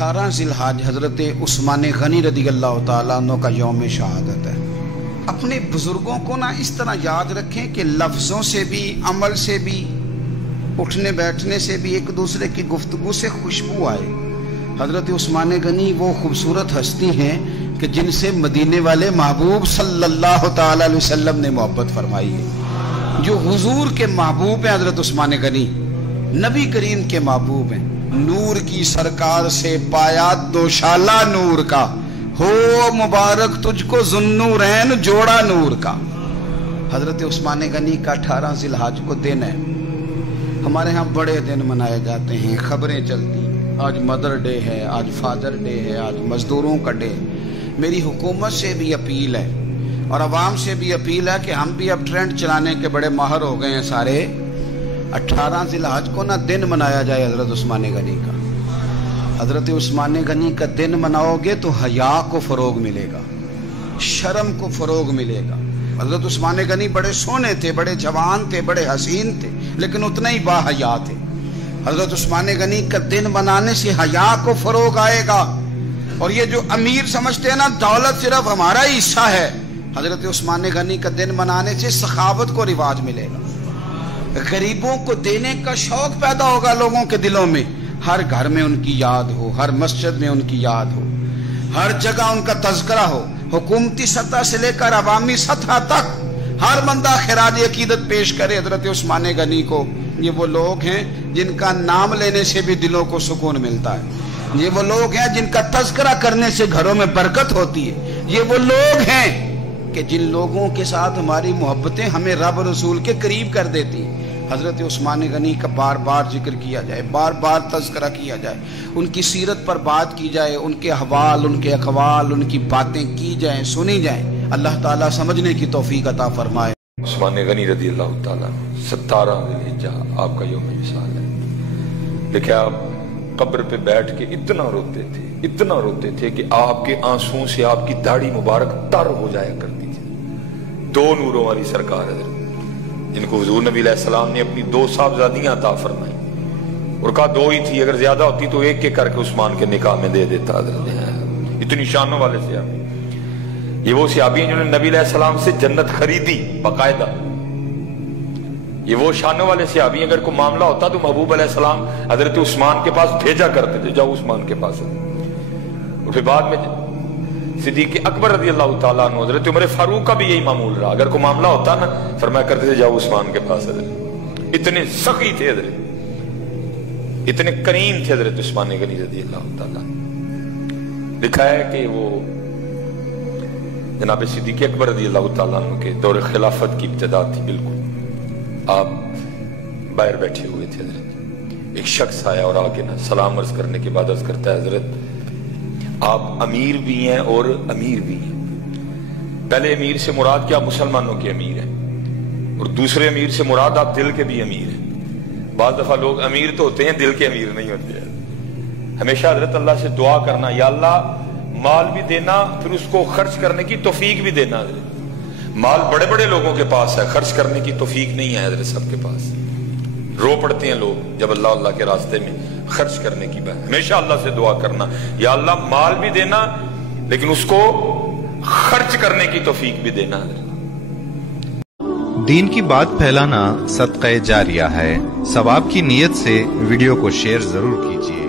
18 ذی‌الحج حضرت عثمان غنی رضی اللہ تعالیٰ عنہ کا یوم شہادت ہے۔ اپنے بزرگوں کو نا اس طرح یاد رکھیں کہ لفظوں سے بھی، عمل سے بھی، اٹھنے بیٹھنے سے بھی ایک دوسرے کی گفتگو سے خوشبو آئے۔ حضرت عثمان غنی وہ خوبصورت ہستی ہیں کہ جن سے مدینے والے محبوب صلی اللہ تعالیٰ علیہ وسلم نے محبت فرمائی ہے۔ جو حضور کے محبوب ہیں حضرت عثمان غنی، نبی کریم کے محبوب ہیں۔ نور کی سرکار سے پایا دوشالہ نور کا، ہو مبارک تجھ کو ذوالنورین جوڑا نور کا۔ حضرت عثمان غنی کا 18 ذی‌الحج کو دن ہے۔ ہمارے ہاں بڑے دن منائے جاتے ہیں، خبریں چلتی ہیں، آج مدر ڈے ہے، آج فادر ڈے ہے، آج مزدوروں کا ڈے۔ میری حکومت سے بھی اپیل ہے اور عوام سے بھی اپیل ہے کہ ہم بھی اب ٹرینڈ چلانے کے بڑے ماہر ہو گئے ہیں سارے۔ 18 ذی‌الحج کو نا دن منایا جائے حضرت عثمان غنی کا۔ حضرت عثمان غنی کا دن مناؤ گے تو حیا کو فروغ ملے گا، شرم کو فروغ ملے گا۔ حضرت عثمان غنی بڑے سونے تھے، بڑے جوان تھے، بڑے حسین تھے، لیکن اتنا ہی با حیا تھے۔ حضرت عثمان غنی کا دن منانے سے حیا کو فروغ آئے گا۔ اور یہ جو امیر سمجھتے ہیں نا دولت صرف ہمارا ہی حصہ ہے، حضرت عثمان غنی کا دن منانے سے سخاوت کو رواج ملے گا، غریبوں کو دینے کا شوق پیدا ہوگا لوگوں کے دلوں میں۔ ہر گھر میں ان کی یاد ہو، ہر مسجد میں ان کی یاد ہو، ہر جگہ ان کا تذکرہ ہو۔ حکومتی سطح سے لے کر عوامی سطح تک ہر بندہ خراج عقیدت پیش کرے حضرت عثمان غنی کو۔ یہ وہ لوگ ہیں جن کا نام لینے سے بھی دلوں کو سکون ملتا ہے۔ یہ وہ لوگ ہیں جن کا تذکرہ کرنے سے گھروں میں برکت ہوتی ہے۔ یہ وہ لوگ ہیں کہ جن لوگوں کے ساتھ ہماری محبتیں ہمیں رب رسول کے قریب کر دیتی ہیں۔ حضرت عثمان غنی کا بار بار ذکر کیا جائے، بار بار تذکرہ کیا جائے، ان کی سیرت پر بات کی جائے، ان کے احوال، ان کے اقوال، ان کی باتیں کی جائیں، سنی جائیں۔ اللہ تعالیٰ سمجھنے کی توفیق عطا فرمائے۔ عثمان غنی رضی اللہ تعالیٰ 17 ذی‌الحجہ آپ کا یوم وصال ہے۔ دیکھیں آپ قبر پہ بیٹھ کے اتنا روتے تھے کہ آپ کے آنسوؤں سے آپ کی داڑھی مبارک تر ہو جایا کرتی تھی۔ 2 نوروں والی سرکار حضرت، جن کو حضور نبی علیہ السلام نے اپنی 2 صاحبزادیاں عطا فرمائی اور کہا 2 ہی تھی، اگر زیادہ ہوتی تو ایک کر کے عثمان کے نکاح میں دے دیتا حضرت۔ اتنی شانوں والے صحابی، یہ وہ صحابی ہیں جنہوں نے نبی علیہ السلام سے جنت خریدی باقاعدہ۔ یہ وہ شانوں والے صحابی ہیں، اگر کوئی معاملہ ہوتا تو محبوب علیہ السلام حضرت عثمان کے پاس بھیجا کرتے تھے، جاؤ عثمان کے پاس۔ اور پھر بعد میں صدیق اکبر رضی اللہ تعالیٰ عنہ، حضرت عمر فاروق کا بھی یہی معمول رہا، اگر کوئی معاملہ ہوتا نا فرمایا کرتے تھے جاؤ عثمان کے پاس۔ حضرت اتنے سخی تھے، حضرت اتنے کریم تھے حضرت عثمان غنی رضی اللہ تعالیٰ۔ لکھا ہے کہ وہ جناب صدیق اکبر رضی اللہ تعالیٰ عنہ کے دور خلافت کی ابتدا تھی، بالکل آپ باہر بیٹھے ہوئے تھے حضرت، ایک شخص آیا اور آگے نا سلام عرض کرنے کے بعد عرض کرتا ہے حضرت آپ امیر بھی ہیں اور امیر بھی ہیں۔ پہلے امیر سے مراد کیا مسلمانوں کے امیر ہیں، اور دوسرے امیر سے مراد آپ دل کے بھی امیر ہیں۔ بعض دفعہ لوگ امیر تو ہوتے ہیں، دل کے امیر نہیں ہوتے ہیں۔ ہمیشہ حضرت اللہ سے دعا کرنا، یا اللہ مال بھی دینا، پھر اس کو خرچ کرنے کی توفیق بھی دینا۔ حضرت مال بڑے بڑے لوگوں کے پاس ہے، خرچ کرنے کی توفیق نہیں ہے حضرت سب کے پاس۔ رو پڑتے ہیں لوگ جب اللہ کے راستے میں خرچ کرنے کی بات۔ ہمیشہ اللہ سے دعا کرنا، یا اللہ مال بھی دینا لیکن اس کو خرچ کرنے کی توفیق بھی دینا۔ دین کی بات پھیلانا صدقہ جاریہ ہے، ثواب کی نیت سے ویڈیو کو شیئر ضرور کیجیے۔